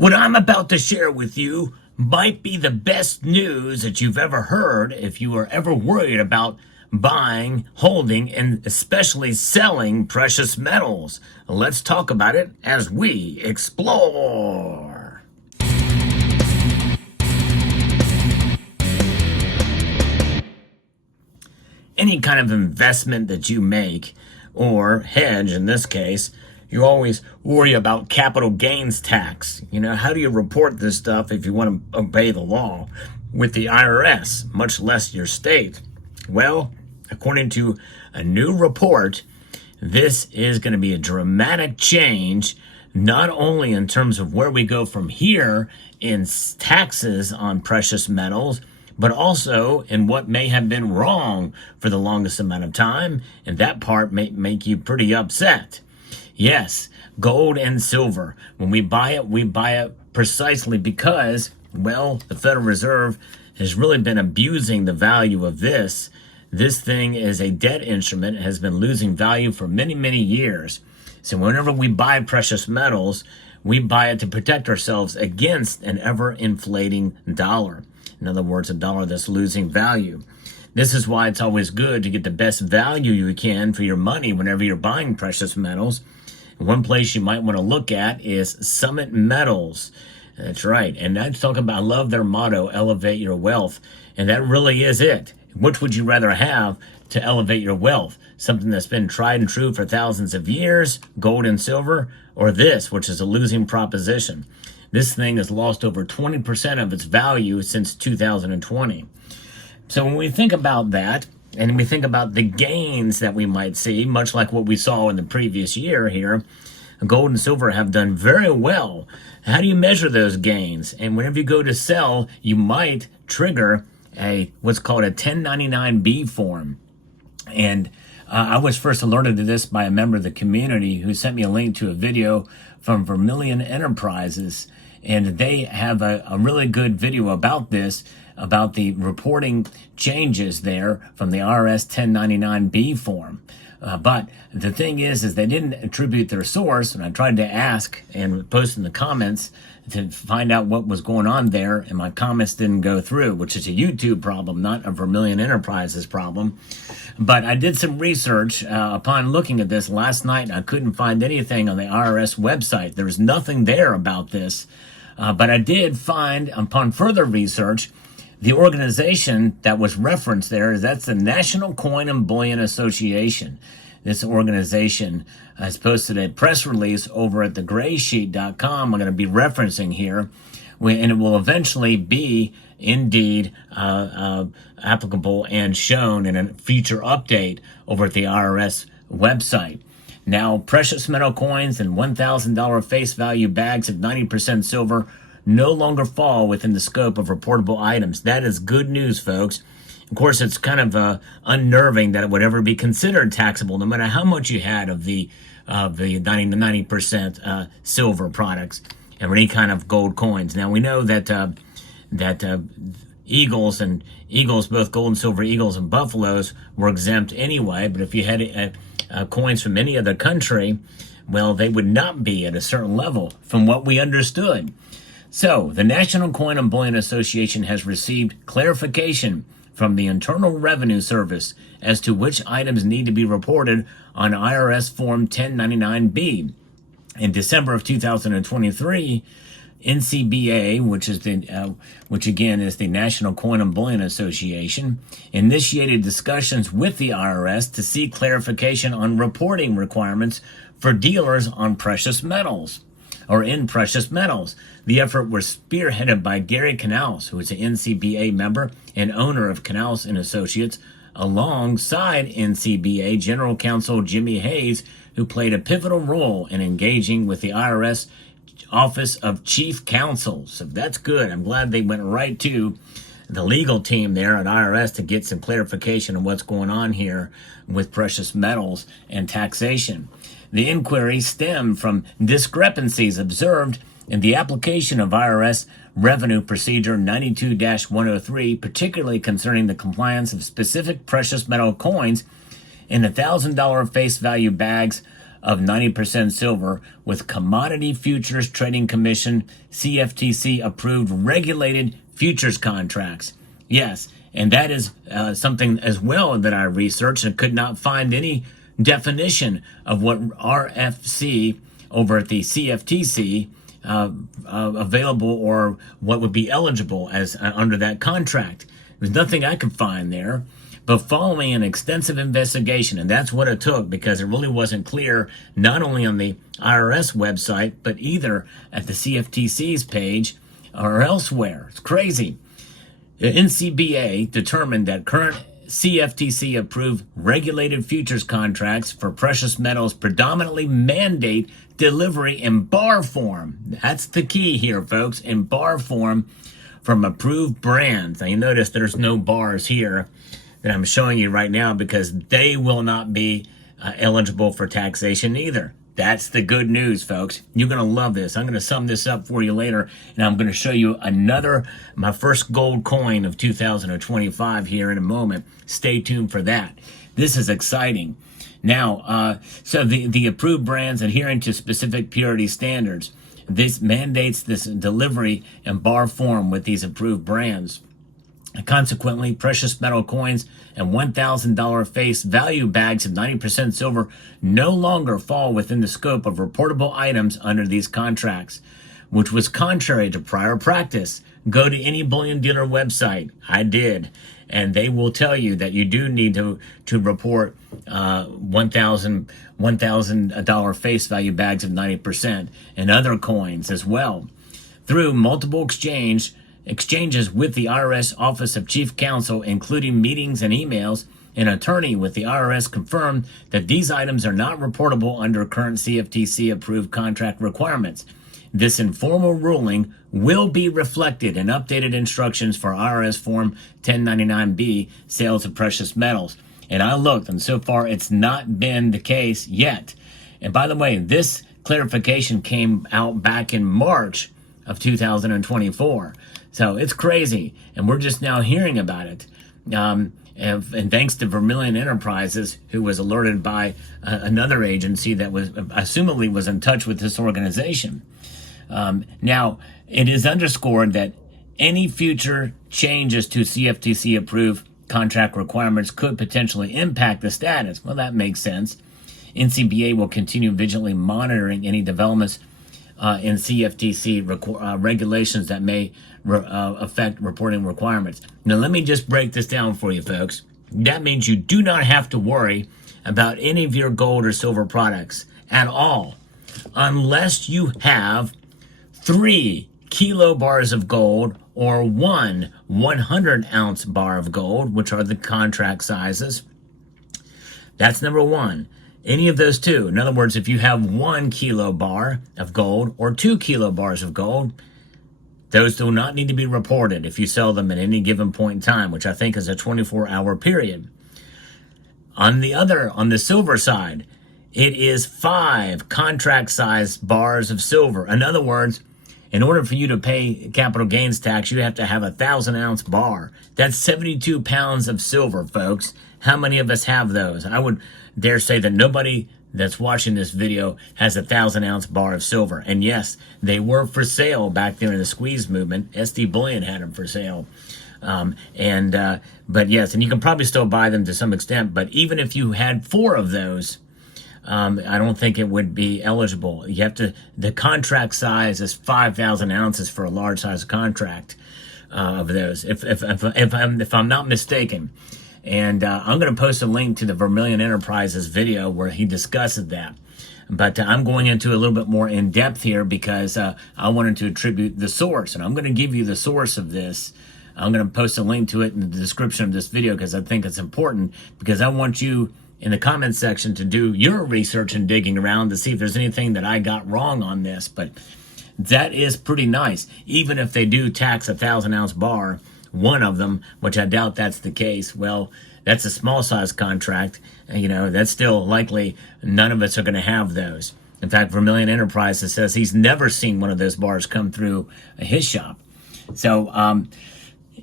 What I'm about to share with you might be the best news that you've ever heard if you were ever worried about buying, holding, and especially selling precious metals. Let's talk about it as we explore. Any kind of investment that you make, or hedge in this case, you always worry about capital gains tax. How do you report this stuff if you want to obey the law with the IRS, much less your state? Well, according to a new report, this is going to be a dramatic change, not only in terms of where we go from here in taxes on precious metals, but also in what may have been wrong for the longest amount of time, and that part may make you pretty upset. Yes, gold and silver. When we buy it precisely because, well, the Federal Reserve has really been abusing the value of this. This thing is a debt instrument. It has been losing value for many, many years. So whenever we buy precious metals, we buy it to protect ourselves against an ever-inflating dollar. In other words, a dollar that's losing value. This is why it's always good to get the best value you can for your money whenever you're buying precious metals. One place you might want to look at is Summit Metals. That's right. And I love their motto, elevate your wealth. And that really is it. Which would you rather have to elevate your wealth? Something that's been tried and true for thousands of years, gold and silver, or this, which is a losing proposition? This thing has lost over 20% of its value since 2020. So when we think about that, and we think about the gains that we might see, much like what we saw in the previous year here, gold and silver have done very well. How do you measure those gains? And whenever you go to sell, you might trigger what's called a 1099-B form. And I was first alerted to this by a member of the community who sent me a link to a video from Vermilion Enterprises. And they have a really good video about this, about the reporting changes there from the IRS 1099-B form. But the thing is they didn't attribute their source, and I tried to ask and post in the comments to find out what was going on there, and my comments didn't go through, which is a YouTube problem, not a Vermilion Enterprises problem. But I did some research upon looking at this last night, and I couldn't find anything on the IRS website. There was nothing there about this. But I did find, upon further research, the organization that was referenced there, that's the National Coin and Bullion Association. This organization has posted a press release over at thegraysheet.com. I'm going to be referencing here, and it will eventually be indeed applicable and shown in a future update over at the IRS website. Now, precious metal coins and $1,000 face value bags of 90% silver no longer fall within the scope of reportable items. That is good news, folks. Of course, it's kind of unnerving that it would ever be considered taxable, no matter how much you had of the 90% silver products or any kind of gold coins. Now, we know that eagles, both gold and silver eagles and buffaloes, were exempt anyway. But if you had coins from any other country, well, they would not be at a certain level from what we understood. So, the National Coin and Bullion Association has received clarification from the Internal Revenue Service as to which items need to be reported on IRS Form 1099-B. In December of 2023, NCBA, which again is the National Coin and Bullion Association, initiated discussions with the IRS to seek clarification on reporting requirements for dealers on precious metals, or in precious metals. The effort was spearheaded by Gary Canals, who is an NCBA member and owner of Canals and Associates, alongside NCBA General Counsel Jimmy Hayes, who played a pivotal role in engaging with the IRS Office of Chief Counsel. So that's good. I'm glad they went right to the legal team there at IRS to get some clarification on what's going on here with precious metals and taxation. The inquiry stemmed from discrepancies observed in the application of IRS Revenue Procedure 92-103, particularly concerning the compliance of specific precious metal coins in $1,000 face value bags of 90% silver with Commodity Futures Trading Commission CFTC approved regulated futures contracts. Yes, and that is something as well that I researched and could not find any definition of what RFC over at the CFTC available or what would be eligible as under that contract. There's nothing I could find there. But following an extensive investigation, and that's what it took because it really wasn't clear, not only on the IRS website, but either at the CFTC's page or elsewhere. It's crazy. The NCBA determined that current CFTC approved regulated futures contracts for precious metals predominantly mandate delivery in bar form. That's the key here, folks, in bar form from approved brands. Now you notice there's no bars here that I'm showing you right now because they will not be eligible for taxation either. That's the good news, folks. You're going to love this. I'm going to sum this up for you later, and I'm going to show you my first gold coin of 2025 here in a moment. Stay tuned for that. This is exciting. Now, so the approved brands adhering to specific purity standards. This mandates this delivery in bar form with these approved brands. Consequently, precious metal coins and $1,000 face value bags of 90% silver no longer fall within the scope of reportable items under these contracts, which was contrary to prior practice. Go to any bullion dealer website. I did. And they will tell you that you do need to report $1,000 face value bags of 90% and other coins as well. Through multiple exchanges with the IRS Office of Chief Counsel, including meetings and emails, an attorney with the IRS confirmed that these items are not reportable under current CFTC-approved contract requirements. This informal ruling will be reflected in updated instructions for IRS Form 1099-B, sales of precious metals. And I looked, and so far it's not been the case yet. And by the way, this clarification came out back in March of 2024. So it's crazy, and we're just now hearing about it. And thanks to Vermilion Enterprises, who was alerted by another agency that was assumably was in touch with this organization. Now, it is underscored that any future changes to CFTC-approved contract requirements could potentially impact the status. Well, that makes sense. NCBA will continue vigilantly monitoring any developments in CFTC regulations that may affect reporting requirements. Now, let me just break this down for you, folks. That means you do not have to worry about any of your gold or silver products at all, unless you have 3 kilobars of gold or 1 100-ounce bar of gold, which are the contract sizes. That's number one. Any of those two. In other words, if you have 1 kilo bar of gold or 2 kilobars of gold, those do not need to be reported if you sell them at any given point in time, which I think is a 24-hour period. On the silver side, it is 5 contract-sized bars of silver. In other words, in order for you to pay capital gains tax, you have to have a 1,000-ounce bar. That's 72 pounds of silver, folks. How many of us have those? I would dare say that nobody that's watching this video has a 1,000-ounce bar of silver. And yes, they were for sale back there in the squeeze movement. SD Bullion had them for sale. But yes, and you can probably still buy them to some extent. But even if you had 4 of those, I don't think it would be eligible. You have to. The contract size is 5,000 ounces for a large size contract of those. If I'm not mistaken. And I'm going to post a link to the Vermilion Enterprises video where he discusses that. But I'm going into a little bit more in depth here because I wanted to attribute the source. And I'm going to give you the source of this. I'm going to post a link to it in the description of this video because I think it's important, because I want you in the comment section to do your research and digging around to see if there's anything that I got wrong on this. But that is pretty nice. Even if they do tax a 1,000-ounce bar, one of them, which I doubt that's the case, well, that's a small size contract. You know, that's still likely none of us are going to have those. In fact, Vermilion Enterprises says he's never seen one of those bars come through his shop. So,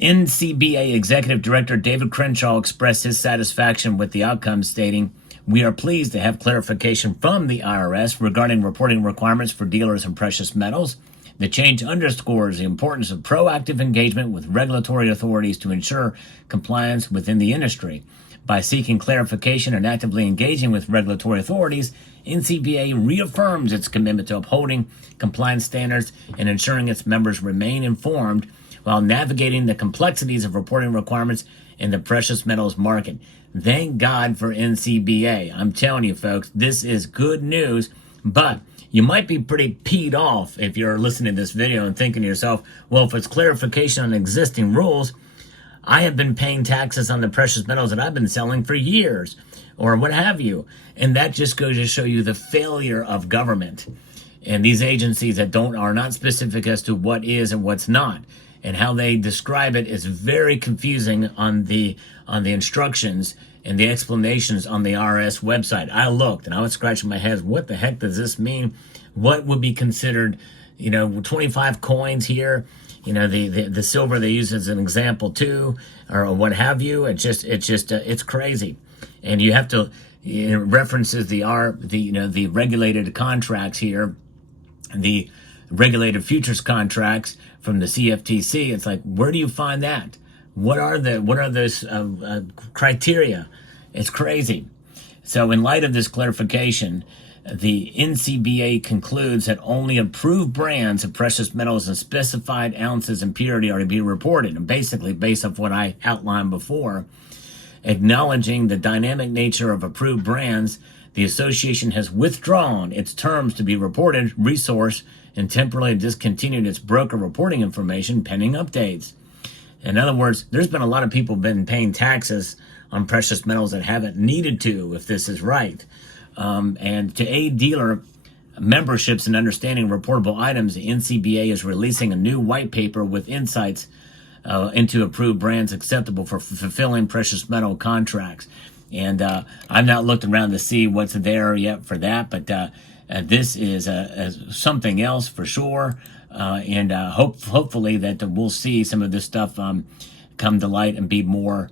NCBA Executive Director David Crenshaw expressed his satisfaction with the outcome, stating, We are pleased to have clarification from the IRS regarding reporting requirements for dealers in precious metals. The change underscores the importance of proactive engagement with regulatory authorities to ensure compliance within the industry. By seeking clarification and actively engaging with regulatory authorities, NCBA reaffirms its commitment to upholding compliance standards and ensuring its members remain informed while navigating the complexities of reporting requirements in the precious metals market. Thank God for NCBA. I'm telling you, folks, this is good news, but you might be pretty peed off if you're listening to this video and thinking to yourself, well, if it's clarification on existing rules, I have been paying taxes on the precious metals that I've been selling for years, or what have you. And that just goes to show you the failure of government and these agencies that are not specific as to what is and what's not. And how they describe it is very confusing on the instructions and the explanations on the IRS website. I looked and I was scratching my head. What the heck does this mean? What would be considered, 25 coins here? The silver they use as an example too, or what have you. It's crazy. And you have to, references the regulated contracts here, the regulated futures contracts from the CFTC. It's like, where do you find that? What are those criteria? It's crazy. So in light of this clarification, the NCBA concludes that only approved brands of precious metals and specified ounces and purity are to be reported. And basically, based off what I outlined before, acknowledging the dynamic nature of approved brands, the association has withdrawn its terms to be reported, resource, and temporarily discontinued its broker reporting information pending updates. In other words, there's been a lot of people been paying taxes on precious metals that haven't needed to, if this is right. And to aid dealer memberships in understanding reportable items, the NCBA is releasing a new white paper with insights into approved brands acceptable for fulfilling precious metal contracts. And I've not looked around to see what's there yet for that, but this is something else for sure. And hopefully that we'll see some of this stuff come to light and be more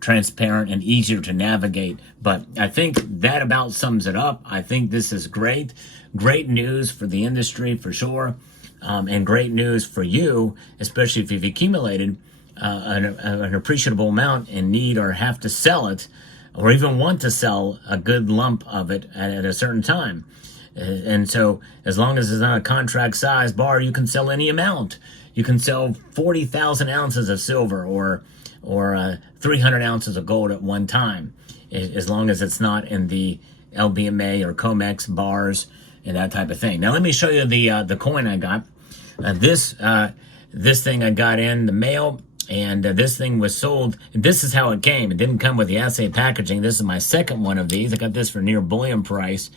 transparent and easier to navigate. But I think that about sums it up. I think this is great news for the industry for sure, and great news for you, especially if you've accumulated an appreciable amount and need or have to sell it, or even want to sell a good lump of it at a certain time. And so as long as it's not a contract size bar, you can sell any amount. You can sell 40,000 ounces of silver or 300 ounces of gold at one time, as long as it's not in the LBMA or COMEX bars and that type of thing. Now let me show you the coin I got. This thing I got in the mail, and this thing was sold. This is how it came. It didn't come with the assay packaging. This is my second one of these. I got this for near bullion price,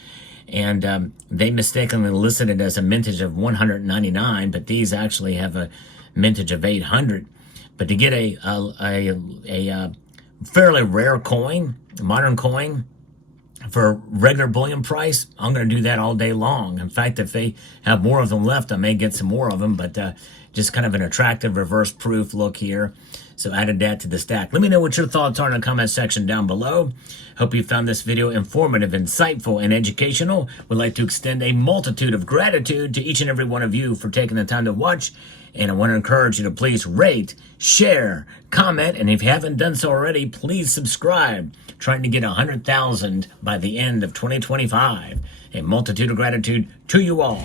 and they mistakenly listed it as a mintage of 199, but these actually have a mintage of 800. But to get a fairly rare coin, a modern coin, for regular bullion price, I'm going to do that all day long. In fact, if they have more of them left, I may get some more of them, but just kind of an attractive reverse proof look here. So added that to the stack. Let me know what your thoughts are in the comment section down below. Hope you found this video informative, insightful, and educational. Would like to extend a multitude of gratitude to each and every one of you for taking the time to watch. And I want to encourage you to please rate, share, comment, and if you haven't done so already, please subscribe. Trying to get 100,000 by the end of 2025. A multitude of gratitude to you all.